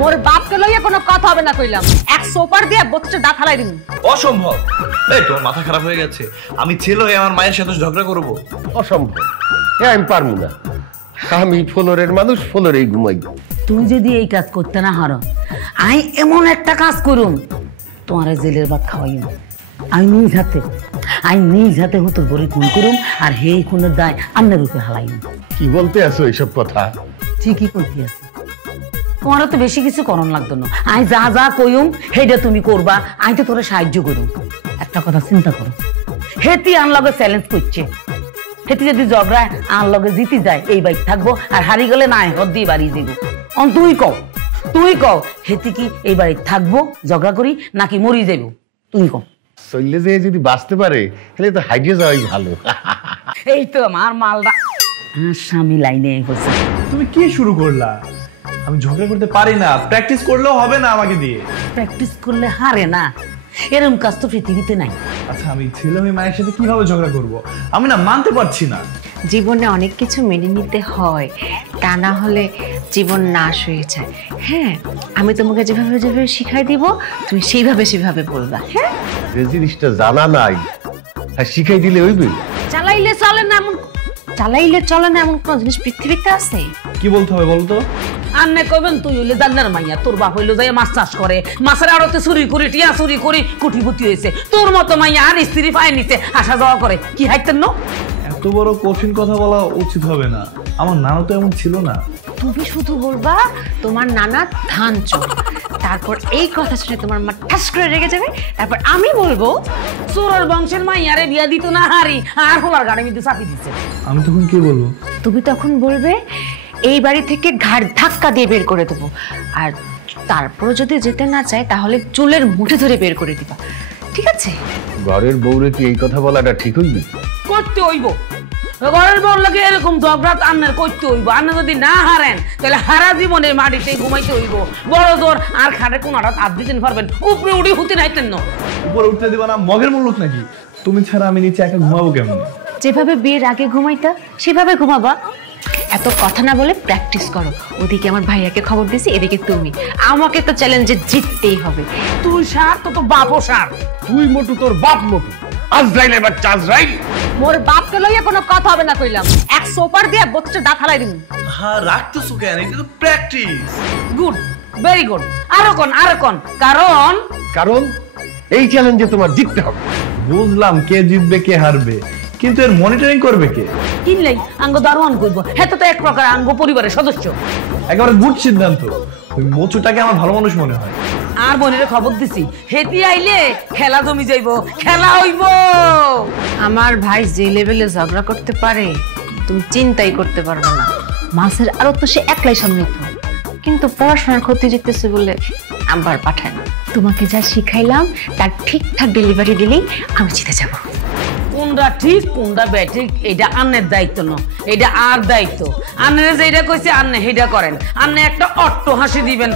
মোর বাপকে লইয়া কোনো কথা হবে না কইলাম। এক সোপার দিয়ে বত্রিশটা দাঁত হালাই দিন। অসম্ভব। এই তোর মাথা খারাপ হয়ে গেছে? আমি ছেলে হয়ে আমার মায়ের সাথে ঝগড়া করব? অসম্ভব, আমি পারবো না। আমি ফ্লোরের মানুষ, ফ্লোরেই ঘুমাই। তুই যদি এই কাজ করতে না হারো, আমি এমন একটা কাজ করুম তোমার জেলের ভাত খাওয়াইম। আমি নিজ হাতে হতো বড়ি খুন করুম, আর হেই খুনের দায় আন্নার রূপে হালাইম। কি বলতে আছো এইসব কথা? ঠিকই করতে আছে, তোমার তো বেশি কিছু করণ লাগতো না। আমি যা যা কইম সেইটা তুমি করবা, আমি তো তোরা সাহায্য করুম। একটা কথা চিন্তা করো, হেতি আন লগে চ্যালেঞ্জ করছে, হেতি যদি ঝগড়ায় আন লগে জিতি যায় এই বাইক থাকবো, আর হারি গেলে নাই হদ দিয়ে বাড়ি দিব। তুই কও হেতি কি এই বাড়ি থাকবো ঝগড়া করি নাকি মরি যাইব? তুই কও। চললে যে যদি বাঁচতে পারে তাহলে তো হাইডিয়ে যাওয়াই ভালো। এই তো আমার মালদা স্বামী লাইনে বসে। তুমি কি শুরু করলা? আমি ঝগড়া করতে পারি না, প্র্যাকটিস করলেও হবে না আমাকে দিয়ে। প্র্যাকটিস করলে হারে না, এরকম কাজ তো পৃথিবীতে নাই। আচ্ছা আমি ছেলে হয়ে মায়ের সাথে কিভাবে ঝগড়া করব? আমি না মানতে পারছি না। জীবনে অনেক কিছু মেনে নিতে হয়, তা না হলে জীবন নাশ হয়ে যায়। হ্যাঁ, আমি তোমাকে যেভাবে শিখাই দিব তুমি সেইভাবে বলবা। হ্যাঁ, যে জিনিসটা জানা নাই আর শিখাই দিলে হইবে। চালাইলে চলে না এমন কোন জিনিস পৃথিবীতে আছে? কি বলতে হবে বলতো? আন্নে কইবেন তুই হইলে দান্নার মাইয়া, তোর বাপ হইলো যাই মাছ চাষ করে, মাছের আড়তে চুরি করে টিয়া চুরি করে কোটিপতি হয়েছে। তোর মতো মাইয়া আর স্ত্রী পায় নিচে আসা যাওয়া করে, কি হাইতেন না? এত বড় কঠিন কথা বলা উচিত হবে না। আমার নানা তো এমন ছিল না। তুমি শুধু বলবা তোমার নানা ধান চোর, তারপর এই কথা শুনে তোমার মা ঠাস করে রেগে যাবে, তারপর আমি বলবো চোরের বংশের মাইয়ারে বিয়া দিত না হারি, আর হোলার গাড়ি মধ্যে চাপি দিচ্ছে। আমি তখন কি বলবো? তুমি তখন বলবে এই বাড়ি থেকে ঘাড় ধাক্কা দিয়ে বের করে দেবো, আর তারপর যদি যেতে না চায় তাহলে চুলের মুঠে ধরে বের করে দিবা। ঠিক আছে? ঘরের বউরে কি এই কথা বলাটা ঠিক হইবে? করতে হইব, ঘরের বউর লাগে এরকম ঝগড়া আন্নার করতে হইব। আন্না যদি না হারেন তাহলে হারা জীবনের মাটিতে ঘুমাইতে হইব। বড় জোর আর খাটে কোন হঠাৎ আধ দিন পারবেন, উপরে উঠে হুতে নাইতেন না। উপরে উঠতে দিবা না? মগের মুলুক নাকি? তুমি ছাড়া আমি নিচে একা ঘুমাবো কেমন? যেভাবে বিয়ের আগে ঘুমাইতা সেভাবে ঘুমাবা। এত কথা না বলে প্র্যাকটিস করো। ওদিকে আমার ভাইয়াকে খবর দিছি, এদিকে তুমি। আমাকে তো চ্যালেঞ্জে জিততেই হবে। তুই সার তো বাপও সার। তুই মোটু, তোর বাপ মোটু। আজরাইল এবার চাজরাইল। মোর বাপকে লইয়া কোনো কথা হবে না কইলাম। এক সোপার দিয়ে 32টা দাঁত হালাই দিন। হ্যাঁ রাখতেছো কেন? এটা তো প্র্যাকটিস। Good, very good. আরো কোন কারণ এই চ্যালেঞ্জে তোমার জিততে হবে। বুঝলাম কে জিতবে কে হারবে, কিন্তু এর মনিটরিং করবে কে? কিনলেই আঙ্গ দারোয়ান কইব। হ্যাঁ তো এক প্রকার আঙ্গ পরিবারের সদস্য। একেবারে গুড সিদ্ধান্ত। ওই মোচুটাকে আমার ভালো মানুষ মনে হয়। আর বোনের খবর দিছি, হেতি আইলে খেলা জমি যাইব, খেলা হইব। আমার ভাই যে লেভেলে ঝগড়া করতে পারে তুমি চিন্তাই করতে পারবে না। মাছের আরো তো সে একলাই সামলাইতো, কিন্তু পড়াশোনার ক্ষতি জিততেছে বলে আবার পাঠায় না। তোমাকে যা শিখাইলাম তার ঠিকঠাক ডেলিভারি দিলেই আমি জিতে যাব। কোনটা ঠিক কোনটা ব্যাঠিক এটা আন্নের দায়িত্ব না, এটা আর দায়িত্ব। আন্নের যেটা কইছে আন্নে সেটা করেন। আন্নে একটা অট্ট হাসি দিবেন।